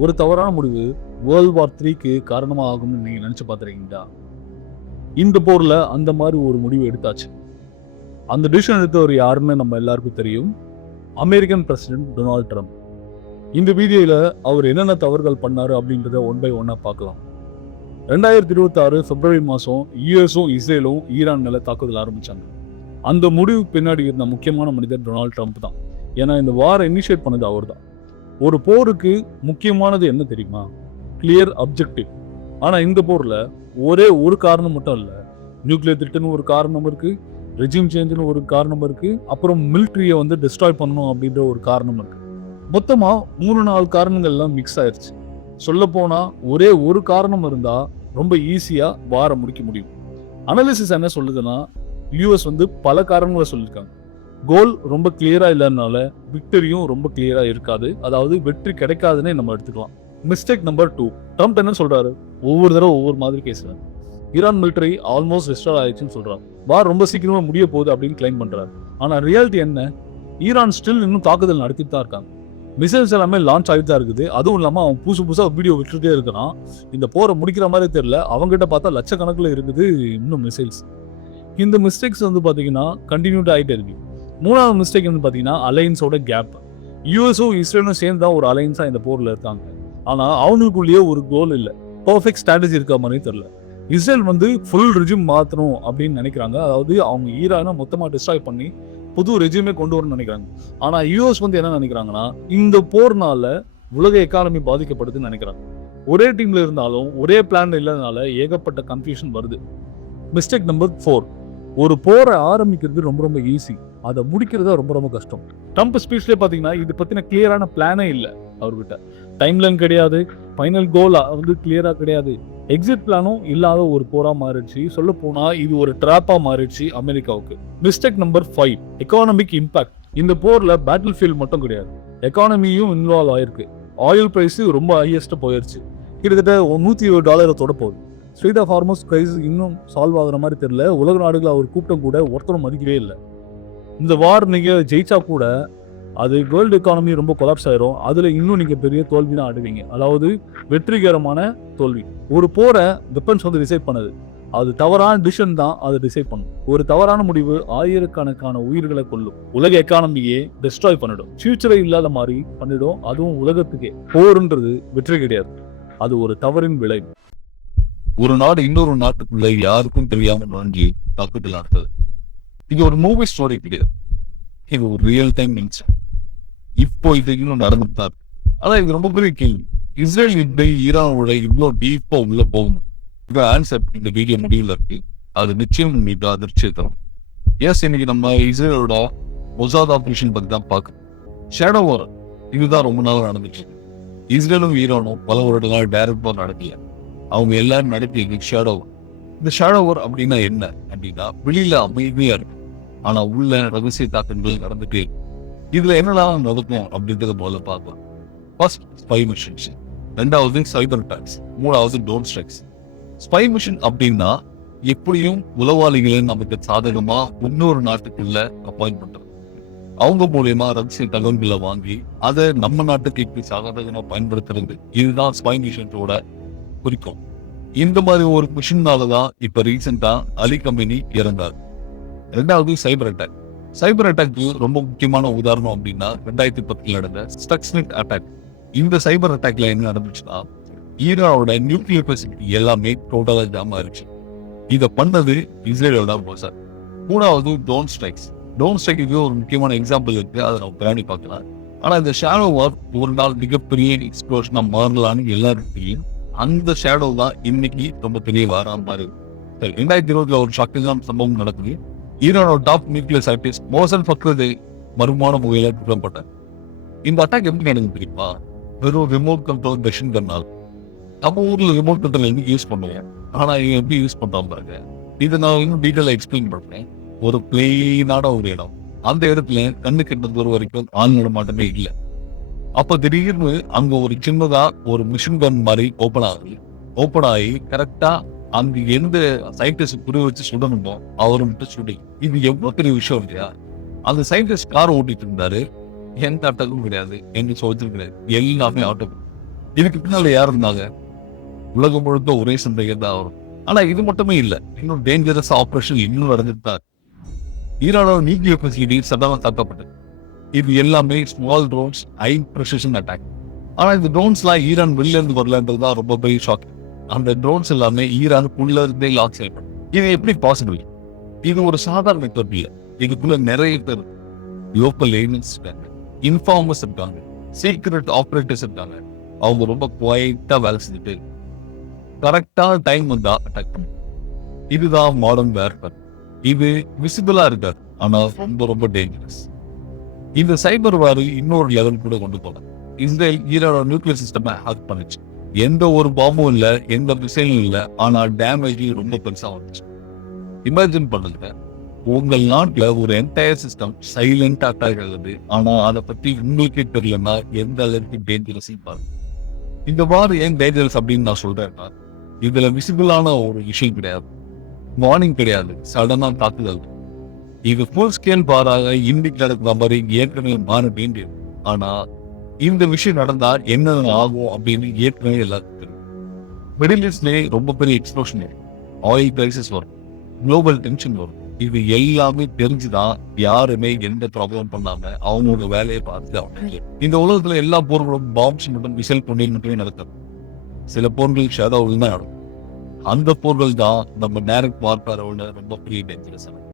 ஒரு தவறான முடிவு வேர்ல்ட் வார் 3க்கு காரணமா ஆகும்னு நீங்க நினைச்சு பார்த்துருக்கீங்களா? இந்த போர்ல அந்த மாதிரி ஒரு முடிவு எடுத்தாச்சு. அந்த டிசிஷன் எடுத்தவர் யாருன்னு நம்ம எல்லாருக்கும் தெரியும். American president Donald Trump. இந்த வீடியோல அவர் என்னென்ன தவறுகள் பண்ணாரு அப்படின்றத ஒன் பை ஒன்னா பார்க்கலாம். 2026 பிப்ரவரி மாசம் யுஎஸும் இஸ்ரேலும் ஈரான் மேல தாக்குதல் ஆரம்பிச்சாங்க. அந்த முடிவுக்கு பின்னாடி இருந்த முக்கியமான மனிதர் டொனால்ட் ட்ரம்ப் தான். ஏன்னா இந்த வாரை இனிஷியேட் பண்ணது அவர் தான். ஒரு போருக்கு முக்கியமானது என்ன தெரியுமா? Clear objective. ஆனா இந்த போர்ல ஒரே ஒரு காரணம் மட்டும் இல்ல. நியூக்ளியர் த்ரெட்னு ஒரு காரணம் இருக்கு, ரெஜிம் சேஞ்சுன்னு ஒரு காரணம் இருக்கு, அப்புறம் மிலிட்ரியை டிஸ்ட்ராய் பண்ணணும் அப்படின்ற ஒரு காரணம் இருக்கு. மொத்தமா 3-4 காரணங்கள்லாம் மிக்ஸ் ஆயிருச்சு. சொல்ல போனா ஒரே ஒரு காரணம் இருந்தா ரொம்ப ஈஸியா வார முடிக்க முடியும். அனாலிசிஸ் என்ன சொல்லுதுன்னா, யூஎஸ் பல காரணங்களை சொல்லியிருக்காங்க. கோல் ரொம்ப கிளியரா இல்லைனால விக்டரியும் ரொம்ப கிளியரா இருக்காது. அதாவது வெற்றி கிடைக்காதுன்னு நம்ம எடுத்துக்கலாம். Mistake number 2. ட்ரம்ப் என்ன சொல்றாரு? ஒவ்வொரு தடவை ஒவ்வொரு மாதிரி பேசுறாரு. ஈரான் மிலிட்டரி ஆல்மோஸ்ட் ரெஸ்டோர் ஆயிடுச்சுன்னு சொல்றாரு. வார் ரொம்ப சீக்கிரமா முடிய போகுது அப்படின்னு கிளைம் பண்றாரு. ஆனா ரியாலிட்டி என்ன? ஈரான் ஸ்டில் இன்னும் தாக்குதல் நடத்திட்டு தான் இருக்காங்க. மிசைல்ஸ் எல்லாமே லான்ச் ஆகிட்டு தான் இருக்குது. அதுவும் இல்லாமல் அவன் புதுசா வீடியோ விட்டுட்டே இருக்கிறான். இந்த போரை முடிக்கிற மாதிரி தெரியல. அவங்ககிட்ட பார்த்தா லட்சக்கணக்கில் இருக்குது இன்னும் மிசைல்ஸ். இந்த மிஸ்டேக்ஸ் பார்த்தீங்கன்னா கண்டினியூட் ஆகிட்டே இருக்கு. 3வது மிஸ்டேக் பார்த்தீங்கன்னா அலையன்ஸோட கேப். யூஎஸும் இஸ்ரேலும் சேர்ந்து தான் ஒரு அலையன்ஸா இந்த போர்ல இருக்காங்க. ஆனா அவங்களுக்குள்ளேயே ஒரு கோல் இல்லை, பர்ஃபெக்ட் ஸ்ட்ராட்டஜி இருக்க மாதிரி தெரியல. இஸ்ரேல் ஃபுல் ரெஜிம் மாற்றணும் அப்படின்னு நினைக்கிறாங்க. அதாவது அவங்க ஈரானை மொத்தமாக டிஸ்ட்ராய் பண்ணி புது ரெஜிமே கொண்டு வரணும்னு நினைக்கிறாங்க. ஆனா யூஎஸ் என்ன நினைக்கிறாங்கன்னா, இந்த போர்னால உலக எக்கானமி பாதிக்கப்படுதுன்னு நினைக்கிறாங்க. ஒரே டீம்ல இருந்தாலும் ஒரே பிளான் இல்லாதனால ஏகப்பட்ட கன்ஃபியூஷன் வருது. Mistake number 4. ஒரு போரை ஆரம்பிக்கிறது ரொம்ப ரொம்ப ஈஸி, அதை முடிக்கிறது ரொம்ப ரொம்ப கஷ்டம். ட்ரம்ப் ஸ்பீச்லேயே பார்த்தீங்கன்னா இது பற்றின கிளியரான பிளானே இல்லை அவர்கிட்ட. டைம்லைன் கிடையாது, ஃபைனல் கோல் கிளியராக கிடையாது, எக்ஸிட் பிளானும் இல்லாத ஒரு போரா மாறிடுச்சு. சொல்ல போனா இது ஒரு ட்ராப்பா மாறிடுச்சு அமெரிக்காவுக்கு. Mistake number 5. Economic impact. இந்த போர்ல பேட்டில் ஃபீல்ட் மட்டும் கிடையாது, எக்கானமியும் இன்வால்வ் ஆயிருக்கு. ஆயில் பிரைஸ் ரொம்ப ஹையஸ்ட் போயிருச்சு. கிட்டத்தட்ட $120 தொட போகுது. ஸ்ட்ரெய்ட் ஆஃப் ஹார்மோஸ் கிரைசிஸ் இன்னும் சால்வ் ஆகுற மாதிரி தெரியல. உலக நாடுகள் அவர் கூட்டம் கூட ஒருத்தரும் மதிக்கவே இல்லை. இந்த வார் நீங்க ஜெயிச்சா கூட அது வேர்ல்டு எக்கானமி ரொம்ப கொலாப்ஸ் ஆயிரும். அதுல இன்னும் நீங்க பெரிய தோல்வி தான் ஆடுவீங்க. அதாவது வெற்றிகரமான தோல்வி. ஒரு போரை வெப்பன்ஸ் டிசைட் பண்ணுது. அது தவறான டிசிஷன் தான் அதை டிசைட் பண்ணும். ஒரு தவறான முடிவு ஆயிரக்கணக்கான உயிர்களை கொல்லும், உலக எக்கானமியே டிஸ்ட்ராய் பண்ணிடும், ஃபியூச்சரே இல்லாத மாதிரி பண்ணிடும். அதுவும் உலகத்துக்கே. போர்ன்றது வெற்றி கிடையாது, அது ஒரு தவறின் விளைவு. ஒரு நாடு இன்னொரு நாட்டுக்குள்ள யாருக்கும் தெரியாம வாங்கி தாக்குதல் நடத்தது. இது ஒரு மூவி ஸ்டோரி கிடையாது, இது ஒரு ரியல் டைம் இன்சிடென்ட். இப்போ இது இன்னும் நடந்துட்டு தான் இருக்கு. ஆனா இது ரொம்ப பெரிய கேள்வி. இஸ்ரேல் இப்படி ஈரானோட இவ்வளோ டீப்பா உள்ள போகணும். இது ஆன்சர் இந்த வீடியோ முடிவில் இருக்கு. அது நிச்சயம் மீது அதிர்ச்சி தரும். எஸ், இன்னைக்கு நம்ம இஸ்ரேலோட மொசாத் ஆபரேஷன் பத்தி தான் பார்க்கணும். ஷேடோ வார் இதுதான் ரொம்ப நாள் நடந்துச்சு. இஸ்ரேலும் ஈரானும் பல வருடங்கள் டைரக்ட் வார் நடத்திய அவங்க எல்லாரும் நடத்திய ஷேடோ வார். இந்த ஷேடோ வார் அப்படின்னா என்ன அப்படின்னா, வெளியில அமைதியா இருக்கு, ஆனா உள்ள ரகசிய தாக்கங்கள் நடந்துட்டே இருக்கு. இதுல என்னெல்லாம் நடக்கும் அப்படின்றத முதல்ல பார்க்கலாம். First, spy missions. 2வது சைபர் அட்டாக்ஸ். 3வது ட்ரோன் ஸ்ட்ரைக்ஸ். ஸ்பை மிஷன் அப்படின்னா எப்படியும் உளவாளிகளை நமக்கு சாதகமா இன்னொரு நாட்டுக்குள்ள அப்பாயிண்ட் பண்றது. அவங்க மூலியமா ரகசிய தகவல்களை வாங்கி அதை நம்ம நாட்டுக்கு இப்படி சாதகமா பயன்படுத்துறது. இதுதான் ஸ்பை மிஷனோட குறிக்கோள். இந்த மாதிரி ஒரு மிஷன்னாலதான் இப்ப ரீசெண்டா அலி கம்பெனி இறந்தார். 2வது சைபர் அட்டாக். சைபர் அட்டாக்கு ரொம்ப முக்கியமான உதாரணம் அப்படின்னா 2010 நடந்த ஸ்டக்ஸ்நெட் அட்டாக். இந்த சைபர் அட்டாக்ல என்ன நடந்துச்சுன்னா, ஈரானோட நியூக்ளியர் ஃபெசிலிட்டி எல்லாமே டோட்டலா ஜாம் ஆயிடுச்சு. இதை பண்ணது இஸ்ரேலோட மொசாத். 3வது ட்ரோன் ஸ்ட்ரைக்ஸ். ட்ரோன் ஸ்ட்ரைக்கு ஒரு முக்கியமான எக்ஸாம்பிள் இருக்கு, அதை நம்ம பிராணி பார்க்கலாம். ஆனா இந்த ஷேடோ வார் ஒரு நாள் மிகப்பெரிய எக்ஸ்ப்ளோஷனா மாறலான்னு எல்லாரும் தெரியும். அந்த ஷேடோ தான் இன்னைக்கு ரொம்ப பெரிய வாரா மாறி. 2020 ஒரு ஷாக்கிங்கான சம்பவம் நடக்குது. ஈரானோட டாப் நியூக்ளியர் சயின்டிஸ்ட் மோசன் ஃபக்ரதி மர்மமான முறையில குற்றப்பட்டார். இந்த அட்டாக் எப்படி நடந்து தெரியுமா? வெறும் ரிமோட் கண்ட்ரோல் மெஷின் கன்னால். நம்ம ஊர்ல ரிமோட் கண்ட்ரோல் எப்படி யூஸ் பண்ணுவோம், ஆனா இவங்க எப்படி யூஸ் பண்றாங்க பாருங்க. இதை நான் இன்னும் டீட்டெயிலா எக்ஸ்பிளைன் பண்றேன். ஒரு பிளெயினான ஒரு இடம், அந்த இடத்துல கண்ணு கிட்ட தூரம் வரைக்கும் ஆள் நடமாட்டமே இல்லை. அப்ப திடீர்னு அங்க ஒரு சின்னதா ஒரு மிஷின் கன் மாதிரி ஓப்பன் ஆகி கரெக்டா அங்க எந்த சயின்டிஸ்ட் புரிய வச்சு சுடணுமோ அவரு மட்டும் சுடி. இது எவ்வளவு பெரிய விஷயம் இல்லையா? அந்த சயின்டிஸ்ட் கார் ஓட்டிட்டு இருந்தாரு, எந்த அட்டாக்கும் கிடையாது, எந்த சோதனையும் கிடையாது, எல்லாமே ஆட்டோ. இதுக்கு பின்னால யார் இருந்தாங்க? உலகம் முழுக்க ஒரே சந்தேகம் தான் வரும். ஆனா இது மட்டுமே இல்ல, இன்னும் டேஞ்சரஸ் ஆபரேஷன் இன்னும் நடந்துட்டு தான் இருக்கு. ஈரானோட நியூக்ளியர் ஃபெசிலிட்டி சடனா தாக்கப்பட்டது. இது எல்லாமே small drones, high precision attack. ஆனா இந்த ட்ரோன்ஸ்லாம் ஈரான் வெளில இருந்து வரலன்றது தான் ரொம்ப பெரிய ஷாக். அந்த ட்ரோன்ஸ் எல்லாமே ஈரானுக்குள்ள இருந்தே லான்ச் செய்யப்படும். இது எப்படி பாசிபிள்? இது ஒரு சாதாரண மெத்தட் இல்ல. இதுக்குள்ள நிறைய பேர் லோக்கல் ஏஜென்ட்ஸ் இருக்காங்க, இன்ஃபார்மர்ஸ் இருக்காங்க, சீக்ரெட் ஆபரேட்டர்ஸ் இருக்காங்க. அவங்க ரொம்ப குவைட்டா வேலை செஞ்சுட்டு கரெக்டான டைம் வந்தா அட்டாக் பண்ணும். இதுதான் மாடர்ன் வேர்ஃபேர். இது விசிபிளா இருக்காது, ஆனா ரொம்ப ரொம்ப டேஞ்சரஸ். இந்த சைபர் வார் இன்னொரு லெவல் கூட கொண்டு போகலாம். இஸ்ரேல் ஈரானோட நியூக்ளியர் சிஸ்டமை ஹேக் பண்ணுச்சு. எந்த ஒரு பாம்பும் இல்ல, எந்த மிசைலும் இல்ல, ஆனா டேமேஜ் ரொம்ப பெருசா வந்துச்சு. இமேஜின் பண்ணுங்க, உங்கள் நாட்டுல ஒரு என்டையர் சிஸ்டம் சைலண்டா அட்டாக் ஆகுது, ஆனா அதை பத்தி உங்களுக்கே தெரியலன்னா எந்த அளவுக்கு டேஞ்சரஸ் பாருங்க. இந்த வார் ஏன் டேஞ்சரஸ் அப்படின்னு நான் சொல்றேன்னா, இதுல விசிபிளான ஒரு விஷயம் கிடையாது, வார்னிங் கிடையாது, சடனா தாக்குதல். இது ஃபுல் ஸ்கேல் பாராக இன்னைக்கு நடக்கிற மாதிரி ஏற்கனவே மாற வேண்டியது. ஆனா இந்த விஷயம் நடந்தா என்ன ஆகும் அப்படின்னு ஏற்கனவே எல்லாருக்கும் தெரியும். மிடில் ஈஸ்ட்லயே ரொம்ப பெரிய எக்ஸ்ப்ளோஷன் வரும், ஆயில் கிரைசிஸ் வரும், குளோபல் டென்ஷன் வரும். இது எல்லாமே தெரிஞ்சுதான் யாருமே எந்த ப்ராப்ளம் பண்ணாம அவங்களோட வேலையை பார்த்து அவங்க. இந்த உலகத்துல எல்லா போர்களும் பாம்ஸ் மட்டும் மிசைல் கொண்டு மட்டுமே நடக்கும். சில போர்கள் ஷேடோவில் தான் நடக்கும். அந்த போர்கள் தான் நம்ம டைரக்ட் வார்ஃபேரோட ரொம்ப பெரிய டேஞ்சரஸ்.